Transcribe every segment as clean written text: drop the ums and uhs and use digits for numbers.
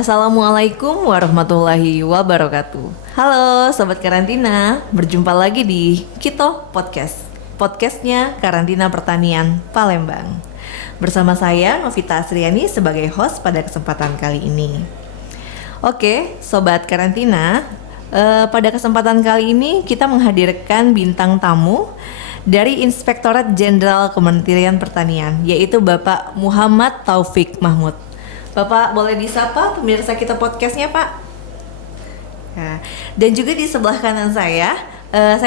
Assalamualaikum warahmatullahi wabarakatuh. Halo Sobat Karantina, berjumpa lagi di Kito Podcast, podcastnya Karantina Pertanian Palembang. Bersama saya Novita Asriani sebagai host pada kesempatan kali ini. Oke, Sobat Karantina, pada kesempatan kali ini kita menghadirkan bintang tamu dari Inspektorat Jenderal Kementerian Pertanian, yaitu Bapak Muhammad Taufik Mahmud. Bapak boleh disapa pemirsa kita podcastnya, Pak? Nah, dan juga di sebelah kanan saya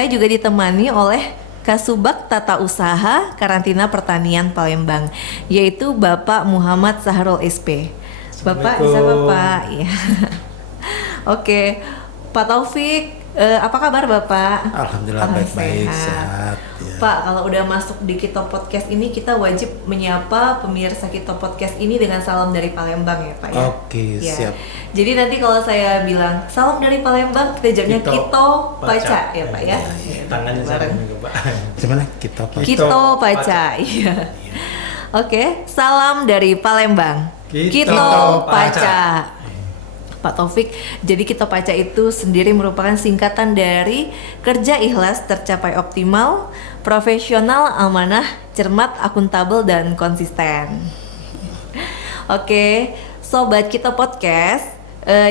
juga ditemani oleh Kasubag Tata Usaha Karantina Pertanian Palembang, yaitu Bapak Muhammad Sahrul SP. Bapak disapa, Pak? Ya. Oke, Pak Taufik, apa kabar Bapak? Alhamdulillah baik-baik, sehat. Ya. Pak, kalau udah masuk di Kito Podcast ini, kita wajib menyapa pemirsa Kito Podcast ini dengan salam dari Palembang ya Pak ya? Oke, ya. siap. Jadi nanti kalau saya bilang salam dari Palembang, kita jawabnya Kito Paca ya Pak ya? Tangannya sarang juga Pak. Gimana? Kito Paca, iya. Oke, salam dari Palembang. Kito Paca. Pak Taufik, jadi Kito Paca itu sendiri merupakan singkatan dari kerja ikhlas tercapai optimal, profesional, amanah, cermat, akuntabel, dan konsisten. Oke, Sobat Kito Podcast,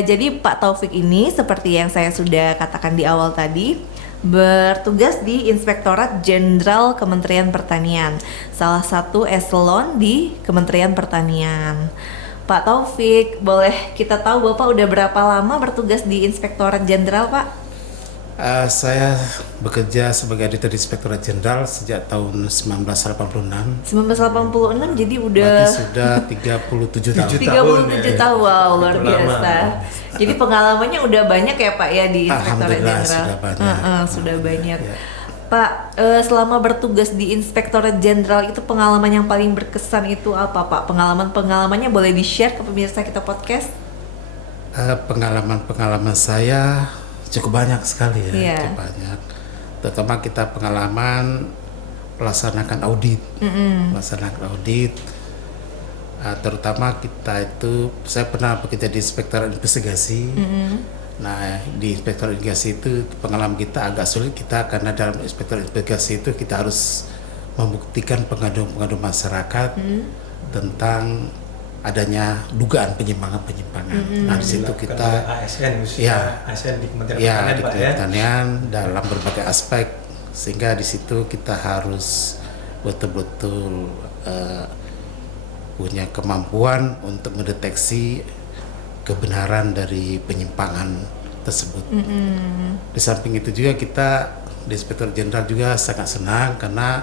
jadi Pak Taufik ini seperti yang saya sudah katakan di awal tadi, bertugas di Inspektorat Jenderal Kementerian Pertanian, salah satu eselon di Kementerian Pertanian. Pak Taufik, boleh kita tahu Bapak udah berapa lama bertugas di Inspektorat Jenderal, Pak? Saya bekerja sebagai Auditor di Inspektorat Jenderal sejak tahun 1986. 1986, jadi udah Berarti sudah 37 tahun. 37 tahun, wow, luar biasa. Jadi pengalamannya udah banyak ya Pak ya di Inspektorat Jenderal? Sudah banyak. Sudah banyak. Ya. Pak, selama bertugas di Inspektorat Jenderal itu pengalaman yang paling berkesan itu apa Pak? Pengalamannya boleh di-share ke pemirsa kita podcast? Pengalaman saya cukup banyak sekali ya, Iya. cukup banyak. Terutama kita pengalaman melaksanakan audit, terutama kita itu, saya pernah bekerja di Inspektorat Investigasi. Nah, di Inspektorat Investigasi itu pengalaman kita agak sulit karena dalam Inspektorat Investigasi itu kita harus membuktikan pengaduan masyarakat tentang adanya dugaan penyimpangan. Nah, di situ kita ASN di Kementerian di Pertanian, Pak, Pertanian dalam berbagai aspek, sehingga di situ kita harus betul-betul punya kemampuan untuk mendeteksi kebenaran dari penyimpangan tersebut. Di samping itu juga kita di Inspektorat Jenderal juga sangat senang karena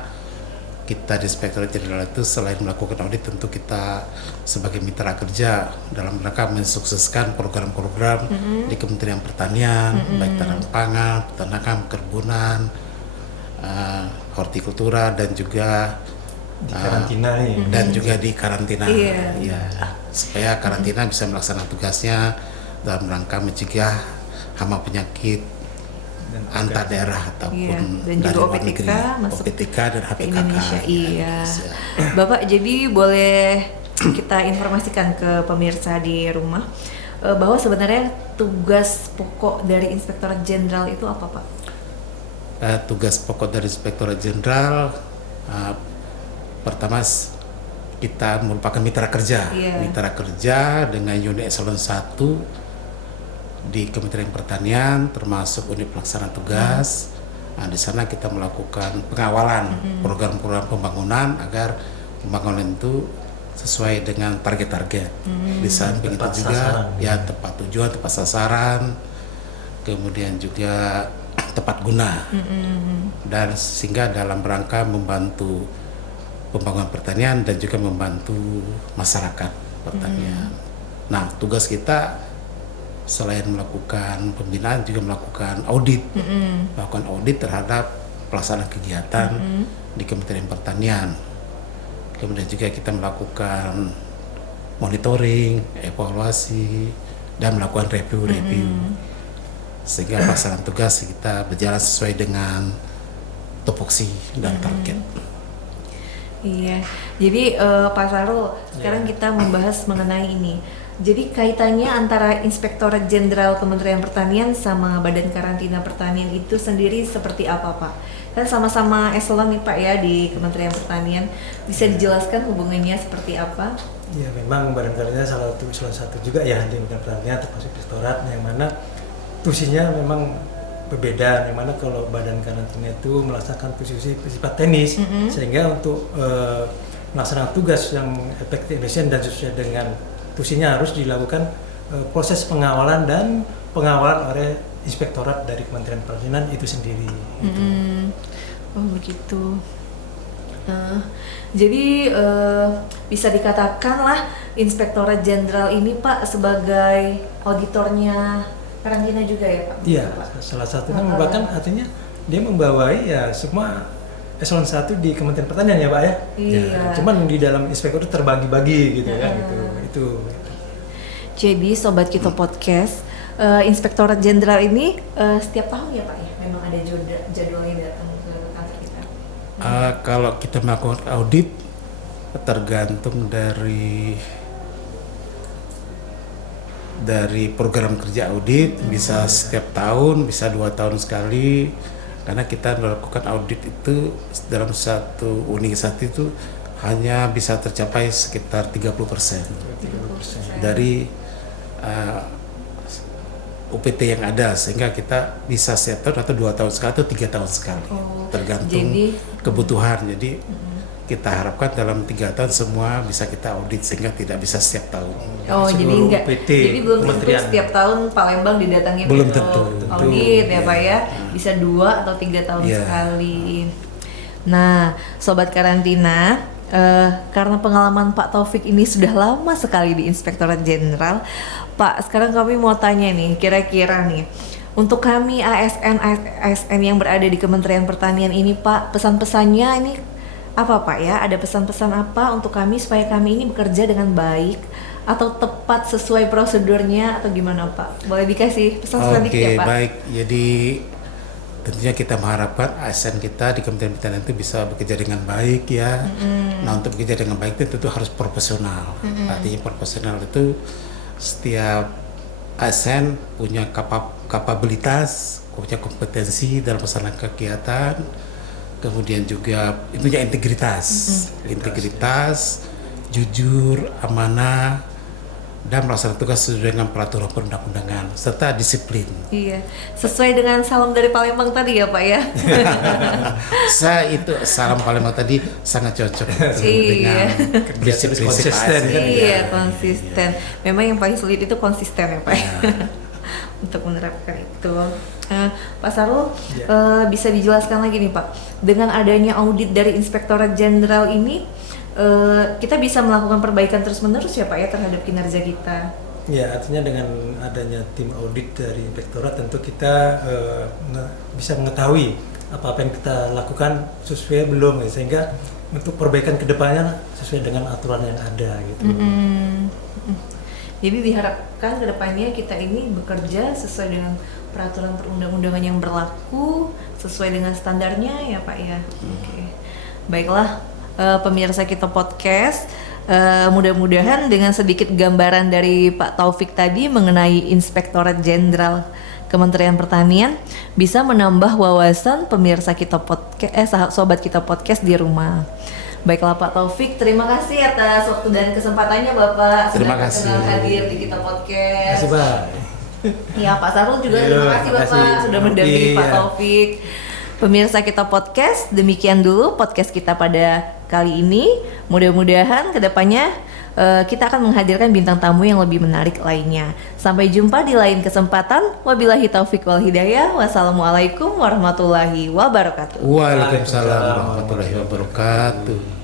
kita di Inspektorat Jenderal itu selain melakukan audit, tentu kita sebagai mitra kerja dalam rangka mensukseskan program-program di Kementerian Pertanian, baik tanam pangan, peternakan, perkebunan, hortikultura, dan juga di karantina nih. Dan juga di karantina. Iya. Ya, supaya karantina bisa melaksanakan tugasnya dalam rangka mencegah hama penyakit antar daerah ataupun dan dari juga luar negeri. OPTK dan ke HPKK. Indonesia. Iya. Bapak, jadi boleh kita informasikan ke pemirsa di rumah bahwa sebenarnya tugas pokok dari Inspektorat Jenderal itu apa, Pak? Tugas pokok dari Inspektorat Jenderal pertama, kita merupakan mitra kerja. Mitra kerja dengan unit eselon 1 di Kementerian Pertanian, termasuk unit pelaksana tugas. Nah, di sana kita melakukan pengawalan program-program pembangunan agar pembangunan itu sesuai dengan target-target. Di samping itu juga tepat tujuan, tepat sasaran, kemudian juga tepat guna. Dan sehingga dalam rangka membantu pembangunan pertanian dan juga membantu masyarakat pertanian. Nah, tugas kita selain melakukan pembinaan juga melakukan audit, melakukan audit terhadap pelaksanaan kegiatan di Kementerian Pertanian. Kemudian juga kita melakukan monitoring, evaluasi, dan melakukan review, sehingga pelaksanaan tugas kita berjalan sesuai dengan tupoksi dan target. Iya, jadi Pak Sarul, sekarang kita membahas mengenai ini Jadi kaitannya antara Inspektorat Jenderal Kementerian Pertanian sama Badan Karantina Pertanian itu sendiri seperti apa, Pak? Kan sama-sama eselon nih Pak ya di Kementerian Pertanian. Bisa dijelaskan hubungannya seperti apa? Ya memang Badan Karantina salah satu juga ya di Kementerian Pertanian termasuk Inspektorat, yang mana tusinya memang berbeda. Yang mana kalau Badan Karantina itu melaksanakan tusi bersifat teknis, sehingga untuk melaksanakan tugas yang efektif, efisien dan sesuai dengan tusinya harus dilakukan proses pengawalan oleh Inspektorat dari Kementerian Pertanian itu sendiri. Oh begitu. Jadi bisa dikatakan lah Inspektorat Jenderal ini Pak sebagai auditornya karantina juga ya Pak? Iya, salah satunya merupakan artinya dia membawai ya semua eselon 1 di Kementerian Pertanian ya Pak ya. Iya. Ya, cuman di dalam inspektorat terbagi-bagi gitu ya gitu. Itu. Jadi Sobat Kito Podcast, Inspektorat Jenderal ini setiap tahun ya Pak ya? Memang ada jadwalnya datang ke kantor kita? Kalau kita melakukan audit tergantung dari program kerja audit, bisa setiap tahun, bisa 2 tahun sekali. Karena kita melakukan audit itu dalam satu organisasi itu hanya bisa tercapai sekitar 30% dari UPT yang ada, sehingga kita bisa setiap tahun atau 2 tahun sekali atau 3 tahun sekali, tergantung kebutuhan. Jadi kita harapkan dalam 3 tahun semua bisa kita audit sehingga tidak bisa setiap tahun. Jadi enggak. Jadi belum tentu setiap tahun Palembang didatangi belum tentu audit ya Pak ya. Bisa 2 atau 3 tahun sekali. Nah, Sobat Karantina, karena pengalaman Pak Taufik ini sudah lama sekali di Inspektorat Jenderal, Pak, sekarang kami mau tanya nih, kira-kira nih, untuk kami ASN yang berada di Kementerian Pertanian ini Pak, pesan-pesannya ini apa Pak ya? Ada pesan-pesan apa untuk kami supaya kami ini bekerja dengan baik atau tepat sesuai prosedurnya atau gimana Pak? Boleh dikasih pesan sedikit ya Pak? Oke, baik. Jadi tentunya kita mengharapkan ASN kita di Kementerian Pertanian itu bisa bekerja dengan baik ya. Nah, untuk bekerja dengan baik itu tentu harus profesional. Artinya profesional itu setiap ASN punya kapabilitas, punya kompetensi dalam melaksanakan kegiatan. Kemudian juga punya integritas, jujur, amanah, dan melaksanakan tugas sesuai dengan peraturan perundang-undangan serta disiplin. Iya, sesuai dengan salam dari Palembang tadi ya Pak ya. Salam Palembang tadi sangat cocok dengan disiplin konsisten. Iya, konsisten. Memang yang paling sulit itu konsisten ya Pak. Untuk menerapkan itu. Pak Sarul, bisa dijelaskan lagi nih Pak, dengan adanya audit dari Inspektorat Jenderal ini, kita bisa melakukan perbaikan terus-menerus ya Pak ya terhadap kinerja kita? Ya, artinya dengan adanya tim audit dari Inspektorat tentu kita bisa mengetahui apa yang kita lakukan sesuai belum, ya, sehingga untuk perbaikan kedepannya sesuai dengan aturan yang ada gitu. Jadi diharapkan kedepannya kita ini bekerja sesuai dengan peraturan perundang-undangan yang berlaku, sesuai dengan standarnya ya Pak ya. Oke. Baiklah, pemirsa Kito Podcast, mudah-mudahan dengan sedikit gambaran dari Pak Taufik tadi mengenai Inspektorat Jenderal Kementerian Pertanian bisa menambah wawasan pemirsa Kito Podcast, sobat Kito Podcast di rumah. Baiklah Pak Taufik, terima kasih atas waktu dan kesempatannya Bapak terima kasih sudah hadir di Kito Podcast. Terima kasih Pak. Ya Pak Sarul juga terima kasih Bapak sudah mendampingi Pak Taufik. Pemirsa Kito Podcast, demikian dulu podcast kita pada kali ini. Mudah-mudahan kedepannya kita akan menghadirkan bintang tamu yang lebih menarik lainnya. Sampai jumpa di lain kesempatan. Wabillahi taufiq wal hidayah. Wassalamualaikum warahmatullahi wabarakatuh. Waalaikumsalam warahmatullahi wabarakatuh.